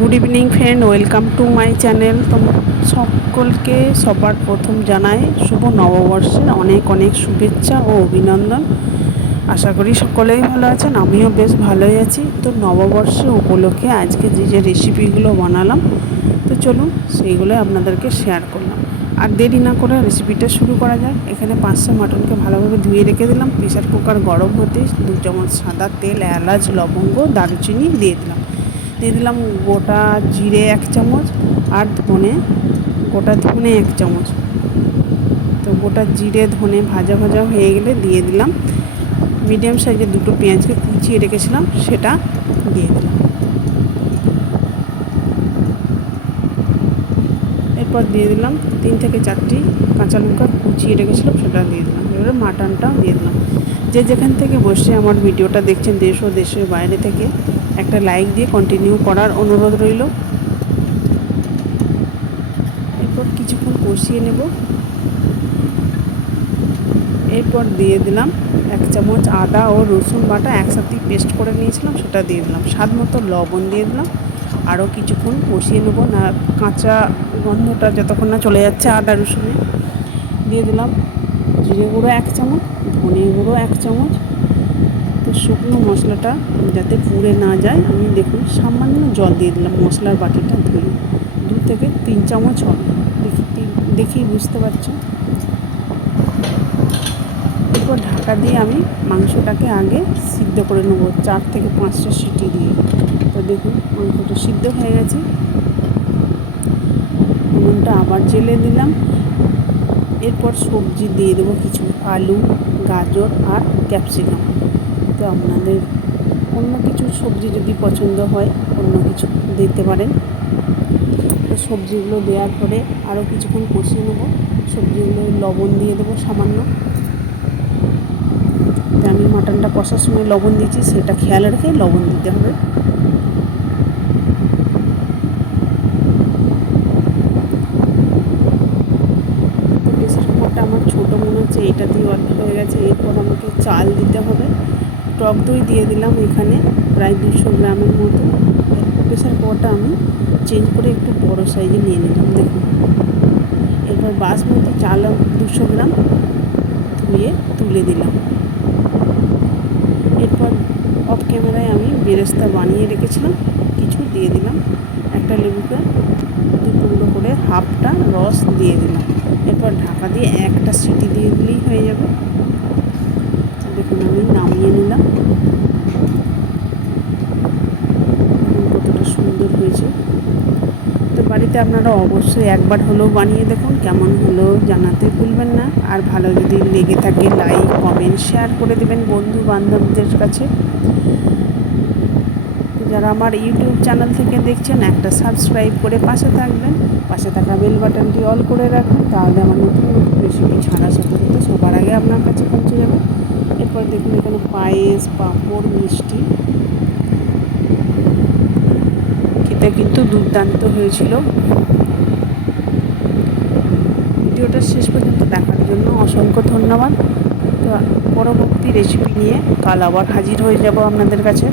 Good evening friend, welcome to my channel. তো সকলকে সবার প্রথম জানাই শুভ নববর্ষের অনেক অনেক শুভেচ্ছা ও অভিনন্দন। আশা করি সকলেই ভালো আছেন, আমিও বেশ ভালোই আছি। তো নববর্ষে উপলক্ষে আজকে যে যে রেসিপিগুলো বানালাম, তো চলুন সেইগুলো আপনাদেরকে শেয়ার করলাম। আর দেরি না করে রেসিপিটা শুরু করা যাক। এখানে 500 মাটনকে ভালোভাবে ধুয়ে রেখে দিলাম। প্রেশার কুকার গরম হতে 2 চামচ সাদা তেল, এলাচ, লবঙ্গ, দারুচিনি দিয়ে দিলাম গোটা জিরে 1 চামচ আর গোটা ধনে 1 চামচ। তো গোটা জিরে ধনে ভাজা ভাজা হয়ে গেলে দিয়ে দিলাম মিডিয়াম সাইজের 2টো পেঁয়াজকে কুচিয়ে রেখেছিলাম, সেটা দিয়ে দিলাম। এরপর দিয়ে দিলাম 3 থেকে 4টি কাঁচা লঙ্কা কুচিয়ে রেখেছিলাম, সেটা দিয়ে দিলাম। এবারে মাটনটাও দিয়ে দিলাম। যে যেখান থেকে বসে আমার ভিডিওটা দেখছেন, দেশ ও দেশের বাইরে থেকে, একটা লাইক দিয়ে কন্টিনিউ করার অনুরোধ রইল। এরপর কিছুক্ষণ কষিয়ে নেব। এরপর দিয়ে দিলাম 1 চামচ আদা ও রসুন বাটা একসাথেই পেস্ট করে নিয়েছিলাম, সেটা দিয়ে দিলাম। স্বাদ মতো লবণ দিয়ে দিলাম। আরও কিছুক্ষণ কষিয়ে নেব, না কাঁচা গন্ধটা যতক্ষণ না চলে যাচ্ছে আদা রসুনে। দিয়ে দিলাম জিরে গুঁড়ো 1 চামচ, ধনে গুঁড়ো 1 চামচ। তো শুকনো মশলাটা যাতে পুড়ে না যায়, আমি দেখুন সামান্য জল দিয়ে দিলাম। মশলার বাটিটা ধুয়ে 2 থেকে 3 চামচ হবে, দেখি বুঝতে পারছেন। এরপর ঢাকা দিয়ে আমি মাংসটাকে আগে সিদ্ধ করে নেবো 4 থেকে 5টা সিটি দিয়ে। তো দেখুন মাংসটা সিদ্ধ হয়ে গেছে। উনুনটা আবার জ্বেলে দিলাম। এরপর সবজি দিয়ে দেবো কিছু, আলু, গাজর আর ক্যাপসিকাম। তো আপনাদের অন্য কিছু সবজি যদি পছন্দ হয় অন্য কিছু দিতে পারেন। তো সবজিগুলো দেওয়ার পরে আরও কিছুক্ষণ কষিয়ে নেবো। সবজিগুলো লবণ দিয়ে দেবো সামান্য। তো আমি মাটনটা কষার সময় লবণ দিয়েছি, সেটা খেয়াল রেখে লবণ দিতে হবে। তো প্রেসার কুকারটা আমার ছোটো মনে হচ্ছে, এটাতেই অল্প হয়ে গেছে। এরপর আমাকে চাল দিতে হবে। টক দই দিয়ে দিলাম এখানে প্রায় 200 গ্রামের মতো। প্রেসার কুকারটা আমি চেঞ্জ করে একটু বড়ো সাইজে নিয়ে নিলাম, দেখুন। এরপর বাসমতি চাল 200 গ্রাম ধুয়ে তুলে দিলাম। এরপর অফ ক্যামেরায় আমি বেরেস্তা বানিয়ে রেখেছিলাম, কিছু দিয়ে দিলাম। একটা লেবুকে 2 টুকরো করে হাফটা রস দিয়ে দিলাম। এরপর ঢাকা দিয়ে একটা সিটি দিয়ে দিলেই হয়ে যাবে। দেখুন আমি নামিয়ে নিলাম। কতটা সুন্দর হয়েছে। তো বাড়িতে আপনারা অবশ্যই একবার হলেও বানিয়ে দেখুন, কেমন হলো জানাতে ভুলবেন না। আর ভালো যদি লেগে থাকে লাইক, কমেন্ট, শেয়ার করে দেবেন বন্ধু বান্ধবদের কাছে। যারা আমার ইউটিউব চ্যানেল থেকে দেখছেন, একটা সাবস্ক্রাইব করে পাশে থাকবেন। পাশে থাকা বেল বাটনটি অল করে রাখুন, তাহলে আমার নতুন নতুন রেসিপি ছাড়ার সাথে সাথে সবার আগে আপনার কাছে পৌঁছে যাবে। এরপর দেখুন এখানে পায়েস, পাঁপড়, মিষ্টি, খেতে কিন্তু দুর্দান্ত হয়েছিল। ভিডিওটা শেষ পর্যন্ত দেখার জন্য অসংখ্য ধন্যবাদ। তো পরবর্তী রেসিপি নিয়ে কাল আবার হাজির হয়ে যাব আপনাদের কাছে।